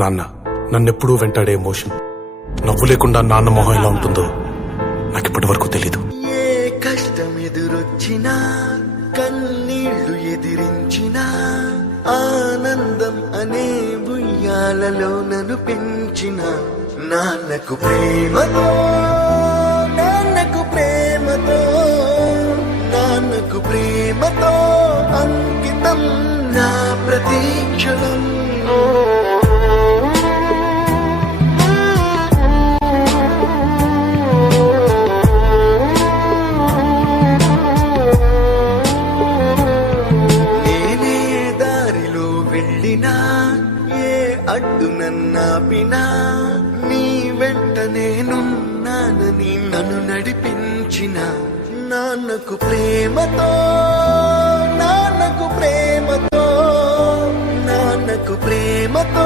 నాన్న నన్నెప్పుడూ వెంటాడే ఎమోషన్. నవ్వు లేకుండా నాన్న మొహం ఎలా ఉంటుందో నాకిప్పటి వరకు తెలీదు. ఏ కష్టం ఎదురొచ్చినా, కన్నీళ్లు ఎదిరించినా, ఆనందం అనే ఉయ్యాలలో నన్ను పెంచిన నాన్నకు ప్రేమతో, నాన్నకు ప్రేమతో, నాన్నకు ప్రేమతో అంకితం నా ప్రతీక్షణం. నేనే దారిలో వెళ్ళినా, ఏ అడ్డు నన్నాపినా, నీ వెంట నేనున్నానని నన్ను నడిపించిన నాన్నకు ప్రేమతో, నాన్నకు ప్రేమతో, నాన్నకు ప్రేమతో.